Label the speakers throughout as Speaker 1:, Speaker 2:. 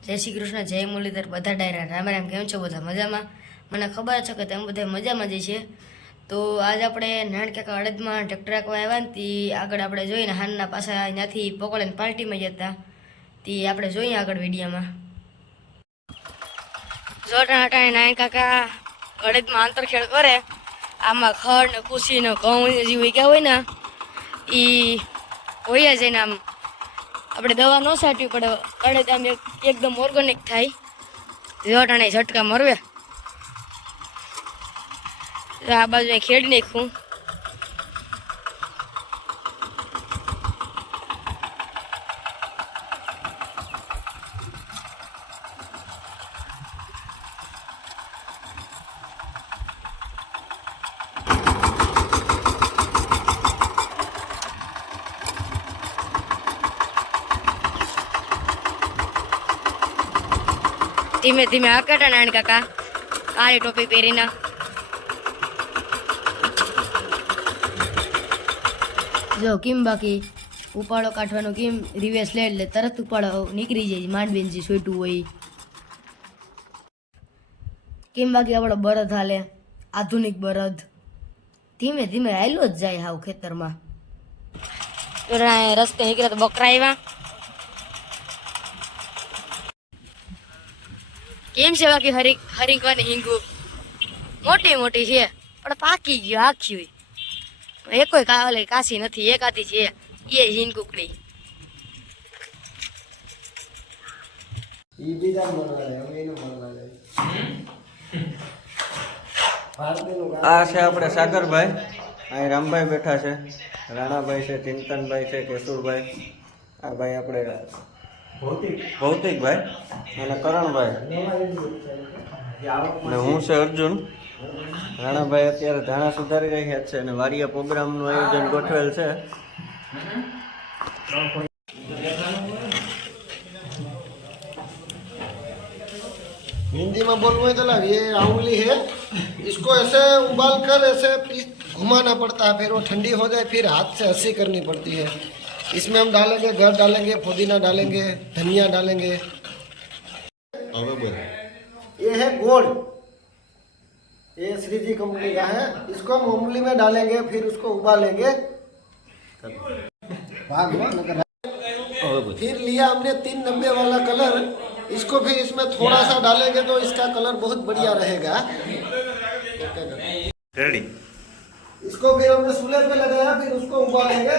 Speaker 1: જય શ્રી કૃષ્ણ, જય મુરલીધર, બધા ડાયરા રામ રામ કેમ છો બધા મજામાં? મને ખબર છે કે તમે બધા મજામાં જ છે તો આજ આપણે નાનકાકા અડદમાં ટ્રેક્ટર રાખવા આવ્યા ને, તે આગળ આપણે જોઈને હાનના પાછા ત્યાંથી પકોડીને પાર્ટીમાં જતા તે આપણે જોઈએ આગળ વિડીયામાં. જોટા હટાણે નાનકાકા અડદમાં આંતરખેડ કરે, આમાં ખડ ને કુસી ને ઘઉં જેવું હોય ને એ હોય જઈને આમ. આપણે દવા ન છાંટવી પડે. અડદ આમ એકદમ ઓર્ગેનિક થાય. જોટાણે ઝટકા મરવે. આ બાજુ ખેડ નાખ્યું. ધીમે ધીમે આકટા નાણ કાકા. કાળી ટોપી પહેરીને. જો, કેમ બાકી? ઉપાડો કાઢવાનો કેમ? રિવેસ લે એટલે તરત ઉપાડો. નીકળી જાય, માંડવીનજી છોટું હોય. કેમ બાકી આપણો બરદ હાલે? આધુનિક બરદ. ધીમે ધીમે હાલ્યો જ જાય હાવ ખેતરમાં. રસ્તે નીકળ્યા તો બકરા આવ્યા. કેમ છે બાકી હરી હરિંગવાની હિંગુ મોટી મોટી છે પણ પાકી ગયો આખી હોય. એકોય કાલે કાશી નથી એક આધી છે એ હિંગ
Speaker 2: ગામ
Speaker 3: આ છે આપણે સાગરભાઈ. અહીં રામભાઈ બેઠા છે. રાણાભાઈ છે ચિંતનભાઈ છે કેશુરભાઈ. આ ભાઈ આપણે ભૌતિકભાઈ અને કરણભાઈ અને હું છે અર્જુન રાણાભાઈ અત્યારે ધાણા સુધારી રહ્યા છે અને વારિયા પ્રોગ્રામનું આયોજન ગોઠવેલ છે
Speaker 2: हिंदी में बोलूँ तो ला ये आंवली है इसको ऐसे उबाल कर ऐसे पीस घुमाना पड़ता है फिर वो ठंडी हो जाए फिर हाथ से हंसी करनी पड़ती है इसमें हम डालेंगे घर डालेंगे पुदीना डालेंगे धनिया डालेंगे। ये है गोल। ये श्री जी कंपनी का है। इसको हम उंगली में डालेंगे फिर उसको उबालेंगे। फिर लिया हमने तीन नब्बे वाला कलर। इसको फिर इसमें थोड़ा सा डालेंगे तो इसका कलर बहुत बढ़िया रहेगा।
Speaker 3: રેડી
Speaker 2: इसको फिर हमने चूल्हे पे लगाया फिर उसको उबालेंगे।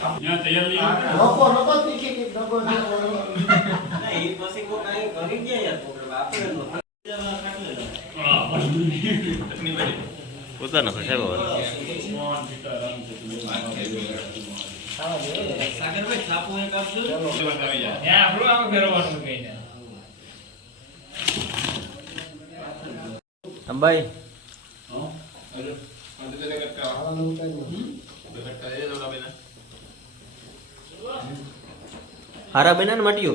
Speaker 2: ચાલુ કાંઈ
Speaker 3: પૈસા
Speaker 2: લોકો લોકો તીખી તીખી લોકો
Speaker 3: પોતાનો સાહેબ અંબાઈ. હારા બેના ને માટીઓ હારા બન્યા ને માટીઓ.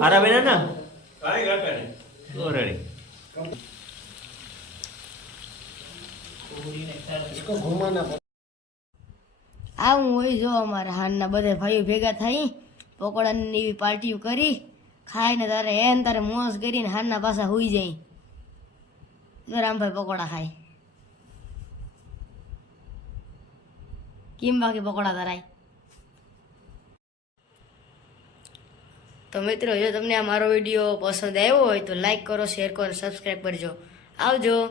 Speaker 2: હારા બન્યા ના
Speaker 1: આવું હોય જો અમારા હાનના બધા ભાઈઓ ભેગા થઈ, પકોડાની એવી પાર્ટીઓ કરી, ખાઈને તારે એન તારે મોજ કરીને હાનના પાછા હોઈ જાય. રામભાઈ પકોડા ખાય. કિંબાકી પકોડા ધરાય. તો મિત્રો, જો તમને આ મારો વીડિયો પસંદ આવ્યો હોય તો લાઈક કરો શેર કરો અને સબસ્ક્રાઈબ કરજો. આવજો.